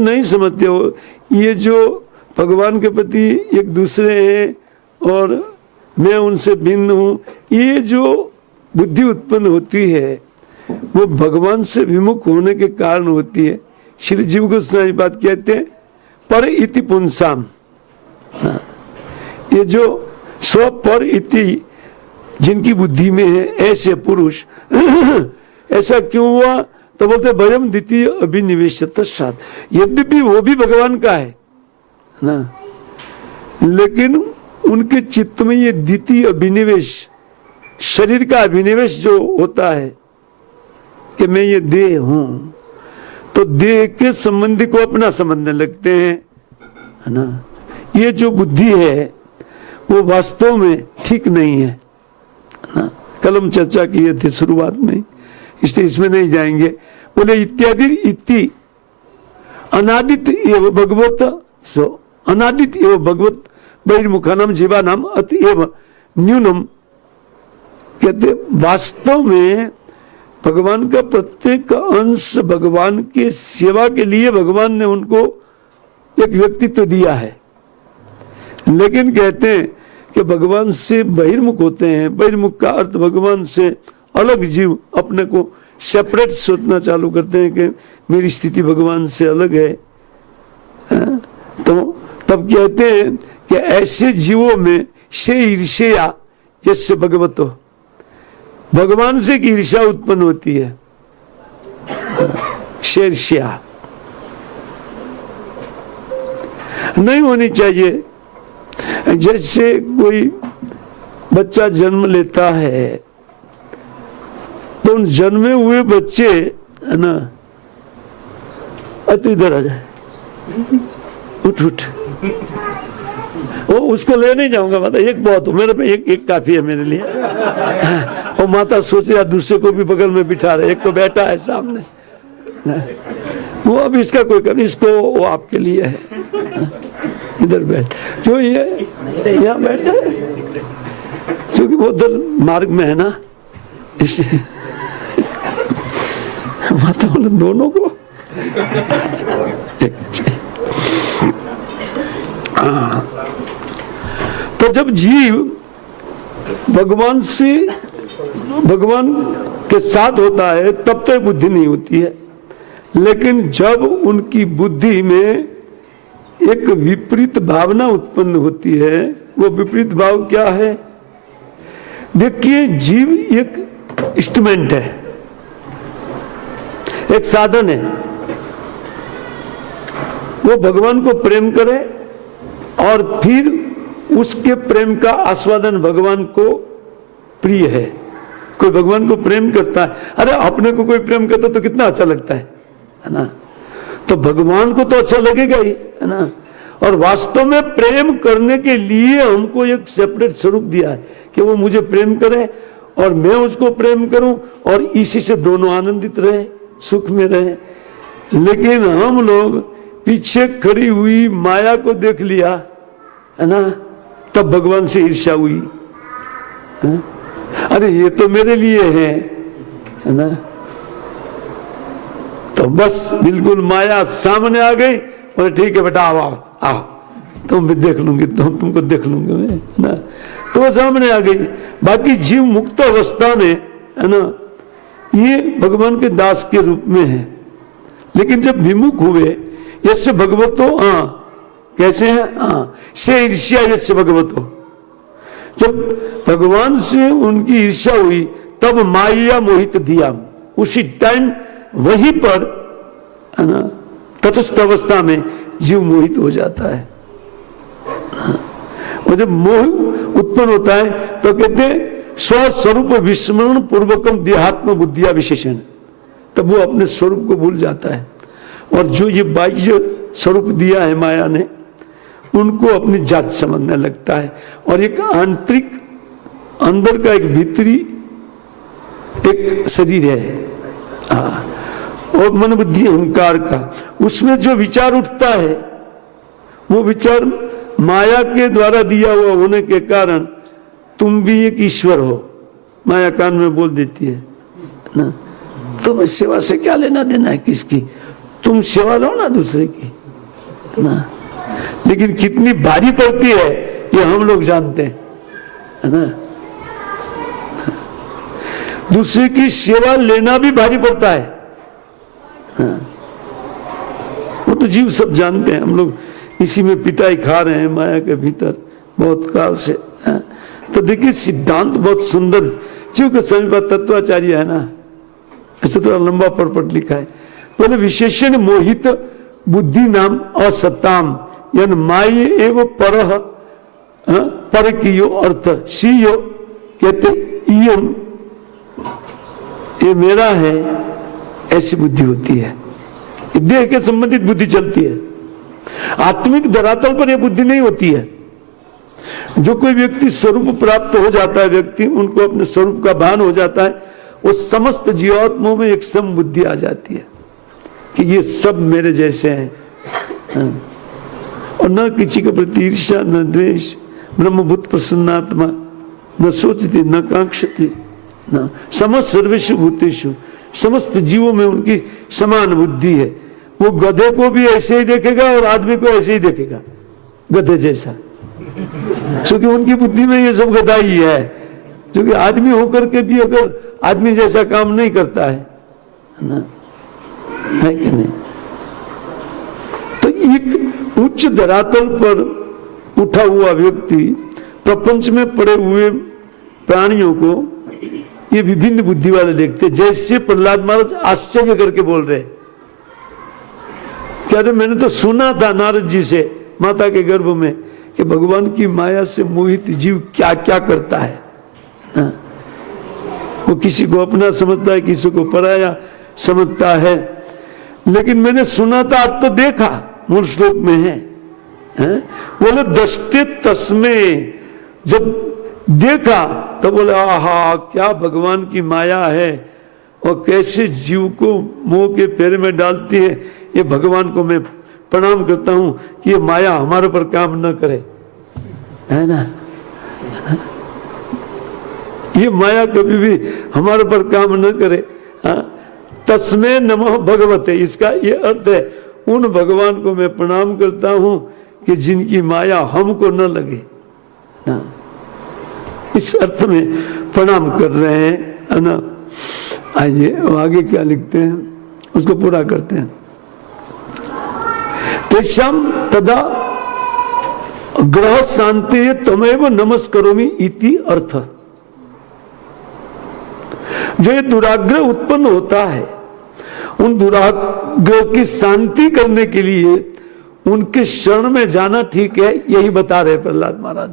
नहीं समझते हो ये जो भगवान के प्रति एक दूसरे हैं और मैं उनसे भिन्न हूँ, ये जो बुद्धि उत्पन्न होती है वो भगवान से विमुख होने के कारण होती है। श्री जीव गोस्वामी बात कहते हैं पर इति पुंसाम, ये जो स्व पर इति जिनकी बुद्धि में है ऐसे पुरुष ऐसा क्यों हुआ? तो बोलते भयम द्वितीय अभिनिवेश तत्सात, यद्यपि वो भी भगवान का है ना, लेकिन उनके चित्त में ये द्वितीय अभिनिवेश, शरीर का अभिनिवेश जो होता है कि मैं ये देह हूं, तो देह के संबंधी को अपना समझने लगते हैं, है ना। ये जो बुद्धि है वो वास्तव में ठीक नहीं है ना। कल हम चर्चा किए थे शुरुआत में, इसलिए इसमें नहीं जाएंगे। बोले इत्यादि इति अनादित एव भगवत, सो अनादित एव भगवत बहिर्मुखानाम जीवानाम अति एव न्यूनम, कहते वास्तव में भगवान का प्रत्येक अंश भगवान के सेवा के लिए भगवान ने उनको एक व्यक्तित्व दिया है, लेकिन कहते हैं कि भगवान से बहिर्मुख होते हैं। बहिर्मुख का अर्थ भगवान से अलग जीव अपने को सेपरेट सोचना चालू करते हैं कि मेरी स्थिति भगवान से अलग है। तो तब कहते हैं कि ऐसे जीवों में से ईर्ष्या यस्य भगवतो, भगवान से ईर्ष्या उत्पन्न होती है, ईर्ष्या नहीं होनी चाहिए। जैसे कोई बच्चा जन्म लेता है तो उन जन्मे हुए बच्चे, है ना, तू इधर आ जाए, उठ उठ, वो उसको ले नहीं जाऊंगा, मतलब एक बहुत हो मेरे पे, एक काफी है मेरे लिए। और माता सोच रहा दूसरे को भी बगल में बिठा रहे, एक तो बैठा है सामने, वो अब इसका कोई कमी, इसको वो आपके लिए है, इधर बैठ, जो ये यहाँ बैठ जाए क्योंकि वो उधर मार्ग में है ना, इसलिए माता बोले दोनों को। तो जब जीव भगवान से, भगवान के साथ होता है तब तो बुद्धि नहीं होती है, लेकिन जब उनकी बुद्धि में एक विपरीत भावना उत्पन्न होती है, वो विपरीत भाव क्या है? देखिए, जीव एक इंस्ट्रूमेंट है, एक साधन है। वो भगवान को प्रेम करे और फिर उसके प्रेम का आस्वादन भगवान को प्रिय है। कोई भगवान को प्रेम करता है, अरे अपने को कोई प्रेम करता तो कितना अच्छा लगता है ना। तो भगवान को तो अच्छा लगेगा ही, है ना। और वास्तव में प्रेम करने के लिए हमको एक सेपरेट स्वरूप दिया है कि वो मुझे प्रेम करे और मैं उसको प्रेम करूं, और इसी से दोनों आनंदित रहे, सुख में रहे। लेकिन हम लोग पीछे खड़ी हुई माया को देख लिया, है ना, तब भगवान से ईर्ष्या हुई, है? अरे ये तो मेरे लिए है ना। तो बस बिल्कुल माया सामने आ गई, और ठीक है बेटा, आओ आओ, तुम भी देख लूंगी, तुमको देख लूंगी मैं, है ना। तो वो सामने आ गई। बाकी जीव मुक्त अवस्था में, है ना, ये भगवान के दास के रूप में है। लेकिन जब विमुख हुए, यस्य भगवतो, कैसे है, से ईर्ष्या यस्य भगवतो, जब भगवान से उनकी ईर्ष्या हुई तब माया मोहित दिया, उसी टाइम वहीं पर, है ना, तटस्थ अवस्था में जीव मोहित हो जाता है। और जब मोह उत्पन्न होता है तो कहते स्वस्वरूप विस्मरण पूर्वकम देहात्म बुद्धिया विशेषण, तब वो अपने स्वरूप को भूल जाता है। और जो ये बाह्य स्वरूप दिया है माया ने, उनको अपनी जात समझने लगता है। और एक आंतरिक, अंदर का एक भीतरी एक शरीर है, और मन बुद्धि अहंकार का, उसमें जो विचार उठता है वो विचार माया के द्वारा दिया हुआ होने के कारण तुम भी एक ईश्वर हो, माया कान में बोल देती है ना। तुम्हें सेवा से क्या लेना देना है किसकी, तुम सेवा लो ना दूसरे की ना, लेकिन कितनी भारी पड़ती है ये हम लोग जानते हैं, है ना। दूसरे की सेवा लेना भी भारी पड़ता है, हाँ। वो तो जीव सब जानते हैं, हम लोग इसी में पिटाई खा रहे हैं माया के भीतर बहुत काल से, हाँ। तो देखिए सिद्धांत बहुत सुंदर जीव के समीप तत्वाचार्य है ना, ऐसे थोड़ा लंबा परपट लिखा है। बोले विशेषण मोहित बुद्धि नाम असत्ताम यन माय एव परह पर कियो अर्थ सीयो कहते इयम, ये मेरा है, ऐसी बुद्धि होती है, देह के संबंधित बुद्धि चलती है। आत्मिक धरातल पर यह बुद्धि नहीं होती है। जो कोई व्यक्ति स्वरूप प्राप्त हो जाता है, व्यक्ति उनको अपने स्वरूप का भान हो जाता है, वो समस्त जीवात्माओं में एक सम बुद्धि आ जाती है कि ये सब मेरे जैसे हैं, हाँ। और न किसी के प्रति ईर्ष्या न द्वेष, ब्रह्मभूत प्रसन्नात्मा, न सोचती न कांक्षती, न समस्त सर्वेषु भूतेषु, समस्त जीवों में उनकी समान बुद्धि है। वो गधे को भी ऐसे ही देखेगा और आदमी को ऐसे ही देखेगा, गधे जैसा, क्योंकि उनकी बुद्धि में ये सब गधा ही है। क्योंकि आदमी होकर के भी अगर आदमी जैसा काम नहीं करता है ना, है कि नहीं। तो एक उच्च धरातल पर उठा हुआ व्यक्ति प्रपंच में पड़े हुए प्राणियों को ये विभिन्न बुद्धि वाले देखते, जैसे प्रहलाद महाराज आश्चर्य करके बोल रहे, क्या रे मैंने तो सुना था नारद जी से माता के गर्भ में कि भगवान की माया से मोहित जीव क्या क्या करता है ना? वो किसी को अपना समझता है, किसी को पराया समझता है, लेकिन मैंने सुना था, अब तो देखा, मूल श्लोक में है, बोले दृष्टि तस्मे, जब देखा तो बोले आहा क्या भगवान की माया है और कैसे जीव को मोह के पैर में डालती है। ये भगवान को मैं प्रणाम करता हूं कि ये माया हमारे पर काम न करे, है ना। ये माया कभी भी हमारे पर काम न करे। तस्मै नमः भगवते, इसका ये अर्थ है उन भगवान को मैं प्रणाम करता हूं कि जिनकी माया हमको न लगे ना, इस अर्थ में प्रणाम कर रहे हैं, है ना। आइए आगे क्या लिखते हैं उसको पूरा करते हैं। तेषाम तदा ग्रह शांति तमेव नमस्करोमि इति अर्थ। जो ये दुराग्रह उत्पन्न होता है, उन दुराग्रह की शांति करने के लिए उनके शरण में जाना ठीक है, यही बता रहे प्रहलाद महाराज।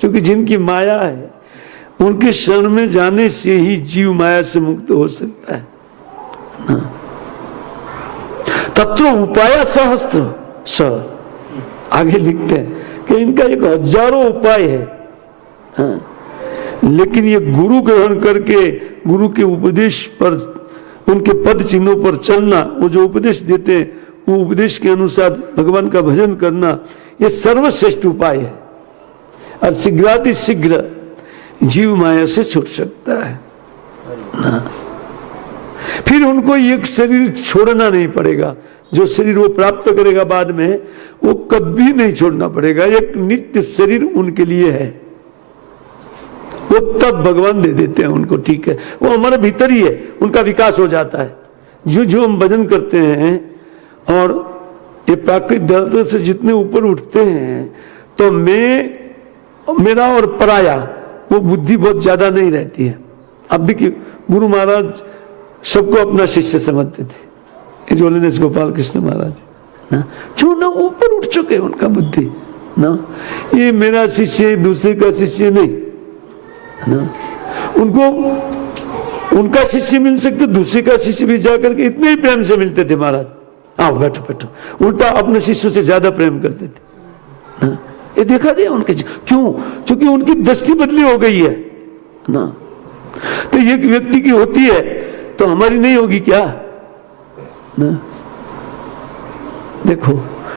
क्योंकि जिनकी माया है उनके शरण में जाने से ही जीव माया से मुक्त हो सकता है। तत्र उपाय सहस्त्र स, आगे लिखते हैं कि इनका एक हजारों उपाय है, हाँ। लेकिन ये गुरु ग्रहण करके गुरु के उपदेश पर, उनके पद चिन्हों पर चलना, वो जो उपदेश देते हैं वो उपदेश के अनुसार भगवान का भजन करना, ये सर्वश्रेष्ठ उपाय है। और शीघ्राति शीघ्र जीव माया से छूट सकता है ना। फिर उनको एक शरीर छोड़ना नहीं पड़ेगा, जो शरीर वो प्राप्त करेगा बाद में वो कभी नहीं छोड़ना पड़ेगा। एक नित्य शरीर उनके लिए है, वो तब भगवान दे देते हैं उनको, ठीक है, वो हमारे भीतर ही है, उनका विकास हो जाता है। जो जो हम भजन करते हैं और ये प्राकृतिक धरती से जितने ऊपर उठते हैं, तो मेरा और पराया वो बुद्धि बहुत ज्यादा नहीं रहती है। अब देखिए गुरु महाराज सबको अपना शिष्य समझते थे, ज्वलनेश गोपाल कृष्ण महाराज ना, जो ना ऊपर उठ चुके उनका बुद्धि ना, ये मेरा शिष्य दूसरे का शिष्य नहीं ना। उनको उनका शिष्य मिल सकते, दूसरे का शिष्य भी जाकर के इतने ही प्रेम से मिलते थे महाराज। आओ बैठो बैठो, उल्टा अपने शिष्यों से ज्यादा प्रेम करते थे ना। ये देखा गया उनके, क्यों? क्योंकि उनकी दृष्टि बदली हो गई है ना। तो एक व्यक्ति की होती है तो हमारी नहीं होगी क्या ना? देखो